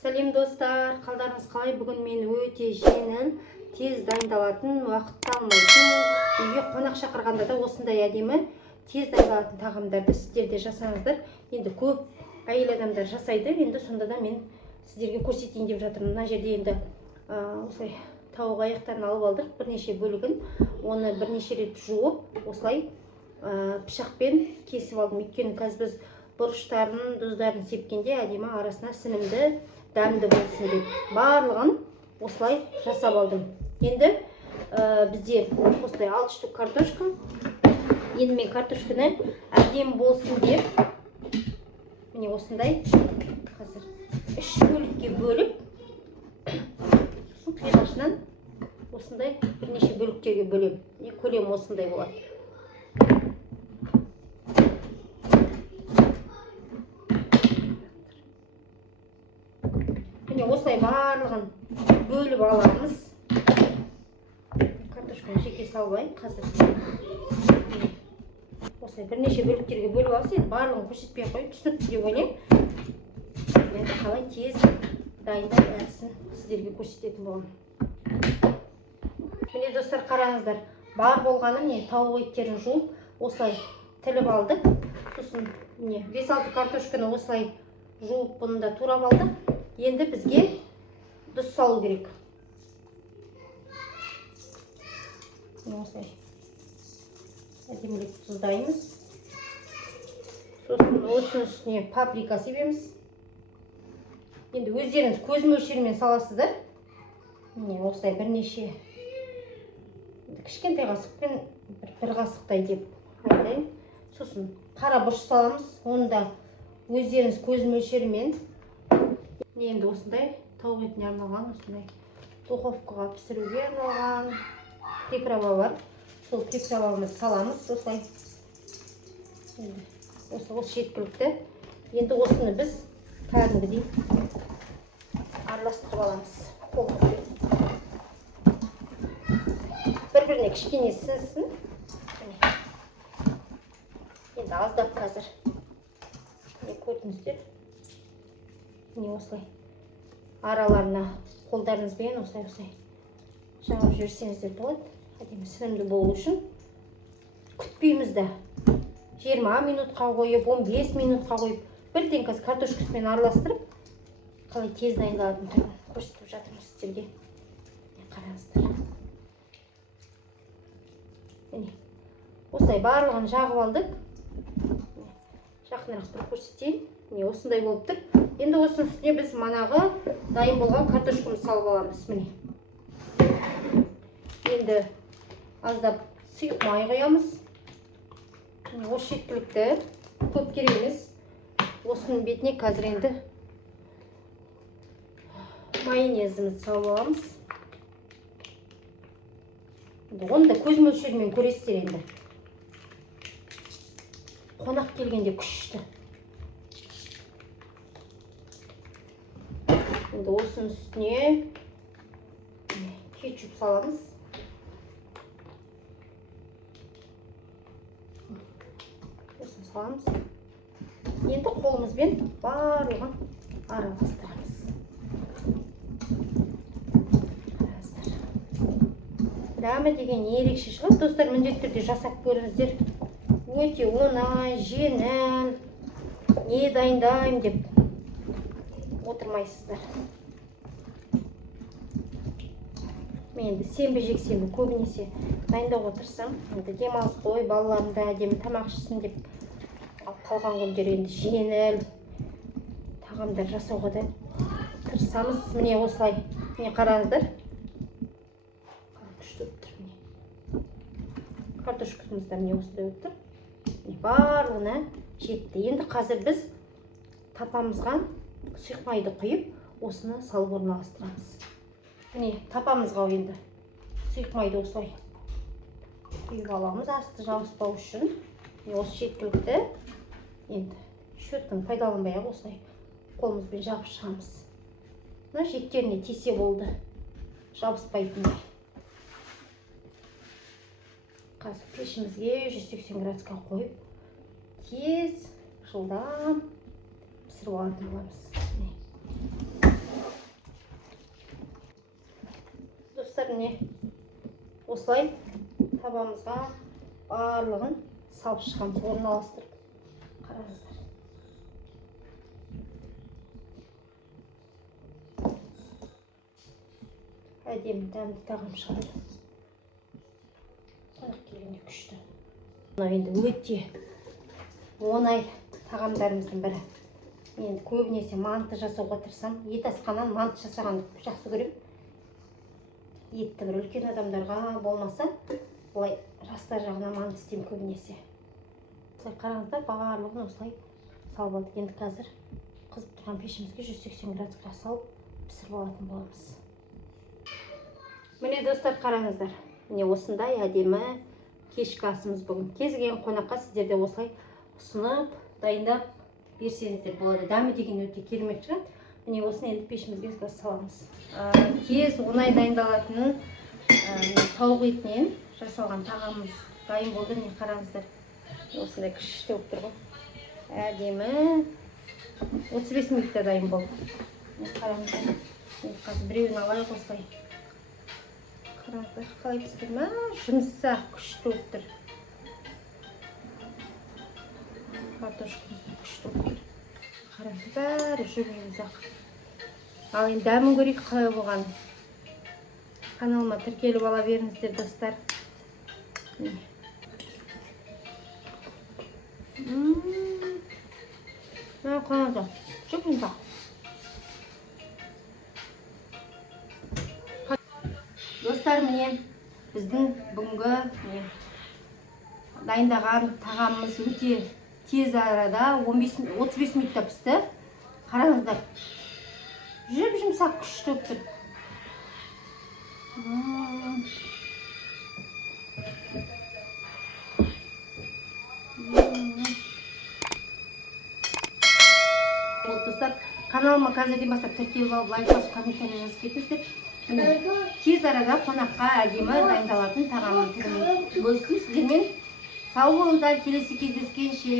Сәлем достар, қалдарыңыз қалай? Бүгін мен өте жеңіл, тез дайындалатын, уақытты алмайтын, үйге қонақ шақырғанда да осындай әдемі, тез дайындалатын тағамдарды сіздер де жасаңыздар. Енді көп әйел адамдар жасайды, енді сонда да мен сіздерге көрсетейін деп жатырмын. Мына жерде енді осылай тауық аяқтарын алып алдық, бірнеше бөлігін, оны бірнеше рет жуып, осылай пышақпен кесіп алдым. Өйткені қазір біз бұрыштарын, тұздарын сепкенде әдемі арасына сіңімді, дәмді болсын деп барлығын осылай жасап алдым. Енді бізде осылай 6 штук картошка. Енді мен картошканы әдемі болсын деп міне осындай қазір 3 бөлікке бөліп, қиғашынан осындай бірнеше бөліктерге бөлем. Көлем осындай болады. Осылай барлығын бөліп аламыз. Картошканы жеке салбай, қазір осылай бірнеше бөліктерге бөліп алса, барлығын көрсетпей қойып, түсінікті деп ойлаймын. Енді қалай тез дайындап әдісін сіздерге көрсететін боламын. Міне достар, қараңыздар, бар болғаны міне тауық еттерін жуып, осылай тіліп алдық. Сосын міне 5-6 картошканы осылай жуып, бұны да турап алдық. Енді бізге тұз салу керек. Осылай әдемілеп тұздаймыз. Сосын осының үстіне паприка себеміз. Енді өздеріңіз көз мөлшерімен саласыздар. Міне осылай бірнеше кішкентай қасықпен бір қасықтай деп айтайын. Сосын қара бұрыш саламыз. Оны да өздеріңіз көз мөлшерімен. Енді осындай тауық етіне арналған, осындай духовкаға пісіруге арналған приправа бар. Сол приправамызды саламыз осылай. Осы жеткілікті. Енді осыны біз кәдімгідей араластырып аламыз. Бір-біріне кішкене сіңсін. Енді аздап қазір көрдіңіздер. Міне осылай араларына қолдарыңызбен осылай жағып жіберсеңіздер болады. Әдемі сіңімді болу үшін күтпейміз де 20 минутқа қойып, 15 минутқа қойып, бірден қазір картошкасымен араластырып, қалай тез дайындалатын түрін көрсетіп жатырмыз сіздерге. Қараңыздар. Міне осылай барлығын жағып алдық. Жақынырақ бір көрсетейін. Міне осындай болып тұр. Енді осының үстіне біз манағы дайын болған картошкамызды салып аламыз. Міне. Енді аздап сұйық май құямыз. Осы жеткілікті, көп керек емес. Осының бетіне қазір енді майонезімізді салып аламыз. Оны да көз мөлшерімен көресіздер енді. Қонақ келгенде күшті. Енді осының үстіне кетчуп саламыз. Осыны саламыз. Енді қолымызбен барлығын араластырамыз. Дәмі деген ерекше шығады. Достар, міндетті түрде жасап көріңіздер. Өте оңай, жеңіл, не дайындаймын деп отырмайсыздар. Мен енді сенбі-жексенбі көбінесе дайындауға тырысам. Енді демалыс қой, балаларым да әдемі тамақ ішсін деп қалған күндер енді жеңіл тағамдар жасауға да тырысамыз. Міне осылай. Міне қараңыздар. Күшті өттір. Картошкамыз да міне осылай өттір. Барлығына жетті. Енді қазір біз тапамызға сұйық майды құйып, осыны салып орналастырамыз. Міне тапамызға енді сұйық майды осылай құйып аламыз, асты жабыспау үшін. Осы жеткілікті. Енді шөткін пайдаланбай осылай қолымызбен жабып шығамыз. Мына жеттеріне тисе болды, жабыспайтындай. Қазір пешімізге 180 градусқа қойып, тез жылдам пісіріп алатын боламыз. міне осылай табамызға барлығын салып шығамыз, орналастырып. Қараңыздар. Әдемі дәмді тағам шығады. Қонақ келгенде күшті. Мынау енді өте оңай тағамдарымыздың бірі. Енді көбінесе манты жасауға тырысам. Ет асқаннан манты жасағанды жақсы көремін. Етті бір үлкен адамдарға болмаса, олай жастар жағына манты істеймін көбінесе. Осылай қараңыздар, барлығын осылай салып алдық. Енді қазір қызып тұрған пешімізге 180 градусқа салып пісіріп алатын боламыз. Міне достар, қараңыздар. Міне осындай әдемі кешкі асымыз бүгін. Кез келген қонаққа сіздерде осылай ұсынып, дайындап берсеңіздер болады. Дәмі деген өте керемет шығады. Міне осыны енді пешімізге саламыз. Тез оңай дайындалатын тауық етінен жасалған тағамымыз дайын болды. Міне қараңыздар. Осындай күшті болып тұр ғой. Әдемі 35 минутта дайын болды. Қараңыздар. Қазір біреуін алайық осылай. Қараңыздар, қалай піскен ма? Жұмсақ, күшті болып тұр. Картошкамыз күшті болып тұр. Қараңыздар, бәрі жұмсақ. Ал енді дәмін көрейік қалай болған. Каналыма тіркеліп ала беріңіздер достар. Қараңыздар, жұмсақ. Достар, міне біздің бүгінгі дайындаған тағамымыз өте тез арада 35 минутта пісті. Қараңыздар, жұмсақ күшті болып тұр. Достар, каналыма қазірден бастап тіркеліп алып, лайк басып, комментарий жазып кетіңіздер. Тез арада қонаққа әдемі дайындалатын тағамның түрімен бөлістім сіздермен. Сау болыңыздар, келесі кездескенше.